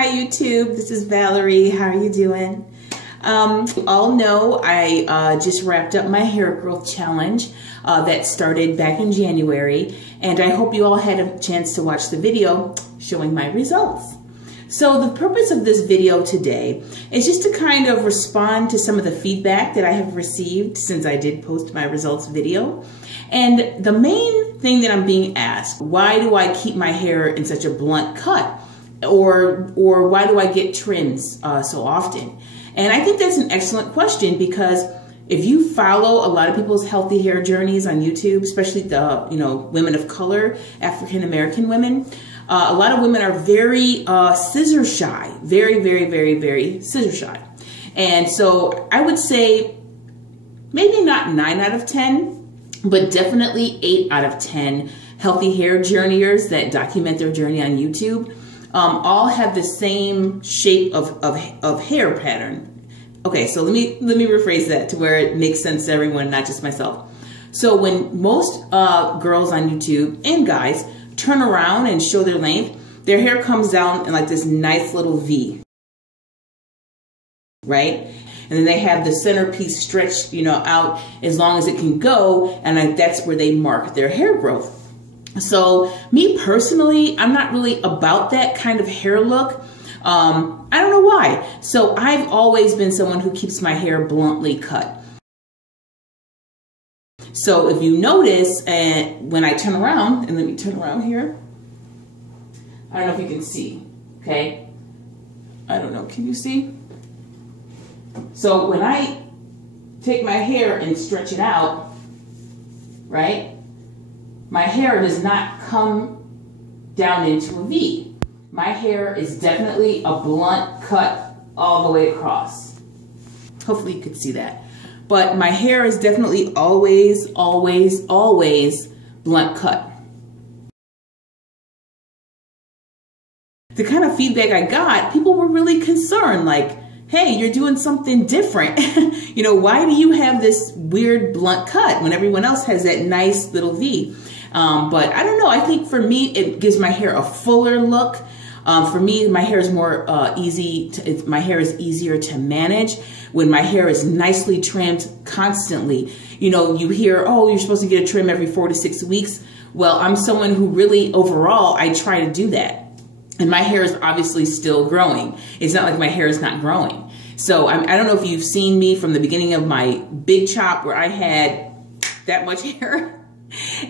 Hi YouTube, this is Valerie. How are you doing? You all know I just wrapped up my hair growth challenge that started back in January, and I hope you all had a chance to watch the video showing my results. So the purpose of this video today is just to kind of respond to some of the feedback that I have received since I did post my results video. And the main thing that I'm being asked, why do I keep my hair in such a blunt cut? Or why do I get trims so often? And I think that's an excellent question, because if you follow a lot of people's healthy hair journeys on YouTube, especially the women of color, African American women, a lot of women are very scissor shy, very scissor shy. And so I would say maybe not 9 out of 10, but definitely 8 out of 10 healthy hair journeyers that document their journey on YouTube all have the same shape of hair pattern. Okay, so let me rephrase that to where it makes sense to everyone, not just myself. So when most girls on YouTube and guys turn around and show their length, their hair comes down in like this nice little V, right? And then they have the centerpiece stretched, out as long as it can go, and that's where they mark their hair growth. So me personally, I'm not really about that kind of hair look. I don't know why. So I've always been someone who keeps my hair bluntly cut. So if you notice, when I turn around, and let me turn around here, I don't know if you can see, okay? I don't know, can you see? So when I take my hair and stretch it out, right? My hair does not come down into a V. My hair is definitely a blunt cut all the way across. Hopefully you could see that. But my hair is definitely always blunt cut. The kind of feedback I got, people were really concerned, like, hey, you're doing something different. Why do you have this weird blunt cut when everyone else has that nice little V? But I don't know, I think for me, it gives my hair a fuller look. For me, my hair is more my hair is easier to manage when my hair is nicely trimmed constantly. You hear, oh, you're supposed to get a trim every 4 to 6 weeks. Well, I'm someone who really, overall, I try to do that. And my hair is obviously still growing. It's not like my hair is not growing. So I don't know if you've seen me from the beginning of my big chop where I had that much hair.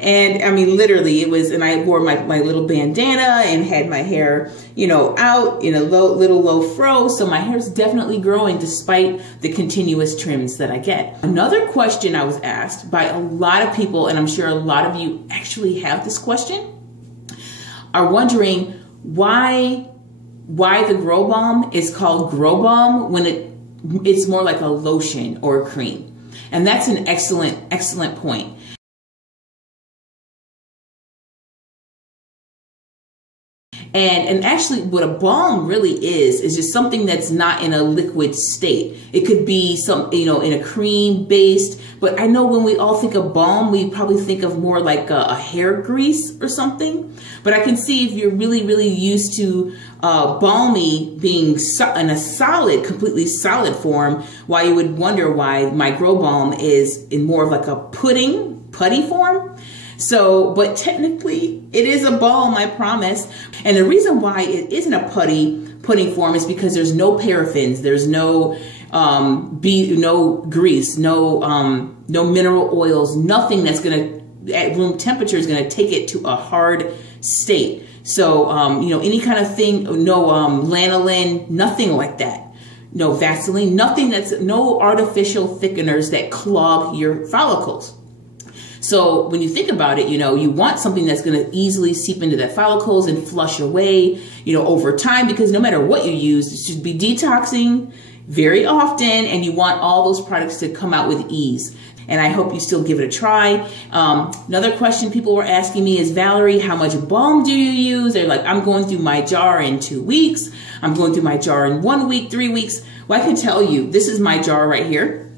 And I mean, literally it was, and I wore my little bandana and had my hair, out in a little low fro. So my hair is definitely growing despite the continuous trims that I get. Another question I was asked by a lot of people, and I'm sure a lot of you actually have this question, are wondering why the GrowBalm is called GrowBalm when it's more like a lotion or a cream. And that's an excellent point. And actually what a balm really is just something that's not in a liquid state. It could be in a cream based, but I know when we all think of balm, we probably think of more like a hair grease or something. But I can see if you're really used to balmy being in a completely solid form, why you would wonder why my GrowBalm is in more of like a putty form. So, but technically it is a balm, I promise. And the reason why it isn't a pudding form is because there's no paraffins, there's no grease, no mineral oils, nothing that's gonna at room temperature is gonna take it to a hard state. So, any kind of thing, no lanolin, nothing like that. No Vaseline, no artificial thickeners that clog your follicles. So when you think about it, you want something that's going to easily seep into the follicles and flush away, over time, because no matter what you use, it should be detoxing very often, and you want all those products to come out with ease. And I hope you still give it a try. Another question people were asking me is, Valerie, how much balm do you use? They're like, I'm going through my jar in 2 weeks. I'm going through my jar in 1 week, 3 weeks. Well, I can tell you, this is my jar right here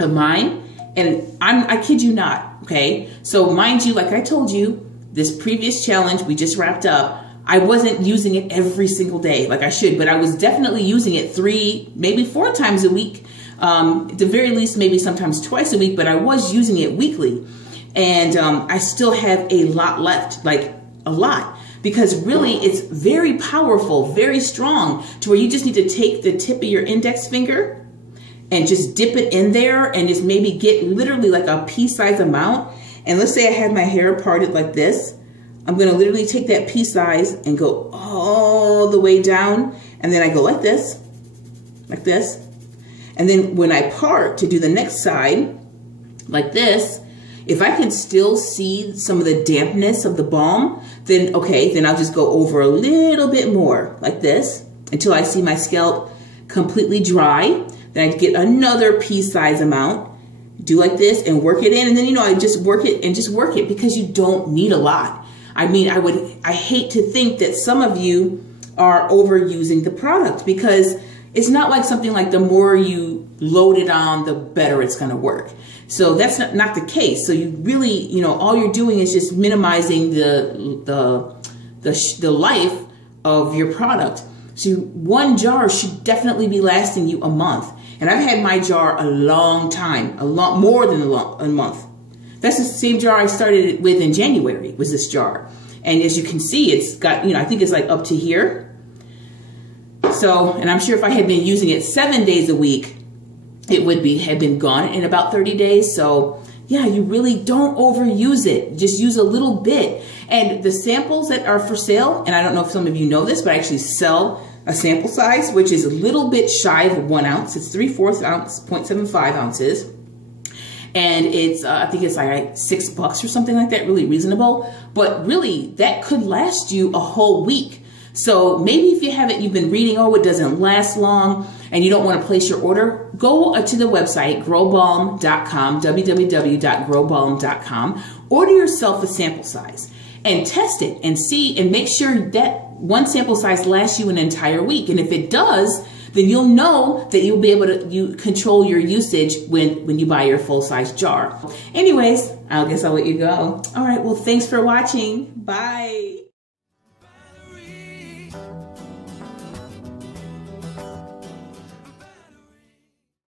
of mine. And I kid you not, okay? So mind you, like I told you, this previous challenge we just wrapped up, I wasn't using it every single day like I should, but I was definitely using it 3, maybe 4 times a week. At the very least, maybe sometimes twice a week, but I was using it weekly. And I still have a lot left, like a lot, because really it's very powerful, very strong, to where you just need to take the tip of your index finger and just dip it in there and just maybe get literally like a pea-size amount. And let's say I had my hair parted like this. I'm going to literally take that pea size and go all the way down. And then I go like this. And then when I part to do the next side, like this, if I can still see some of the dampness of the balm, then okay, then I'll just go over a little bit more like this until I see my scalp completely dry. Then I get another pea-size amount, do like this and work it in. And then, you know, I just work it and just work it, because you don't need a lot. I mean, I hate to think that some of you are overusing the product, because it's not like something like the more you load it on, the better it's going to work. So that's not the case. So you really, you know, all you're doing is just minimizing the life of your product. So one jar should definitely be lasting you a month. And I've had my jar a long time, a lot more than a month. That's the same jar I started with in January, was this jar. And as you can see, it's got, you know, I think it's like up to here. So, and I'm sure if I had been using it 7 days a week, it would have been gone in about 30 days. So yeah, you really don't overuse it. Just use a little bit. And the samples that are for sale, and I don't know if some of you know this, but I actually sell a sample size, which is a little bit shy of 1 ounce. It's 3/4 ounce, 0.75 ounces. And it's, I think it's like $6 or something like that, really reasonable. But really, that could last you a whole week. So maybe if you haven't, you've been reading, oh, it doesn't last long, and you don't want to place your order, go to the website, growbalm.com, www.growbalm.com. Order yourself a sample size and test it and see and make sure that one sample size lasts you an entire week. And if it does, then you'll know that you'll be able to control your usage when you buy your full-size jar. Anyways, I guess I'll let you go. All right, well, thanks for watching. Bye.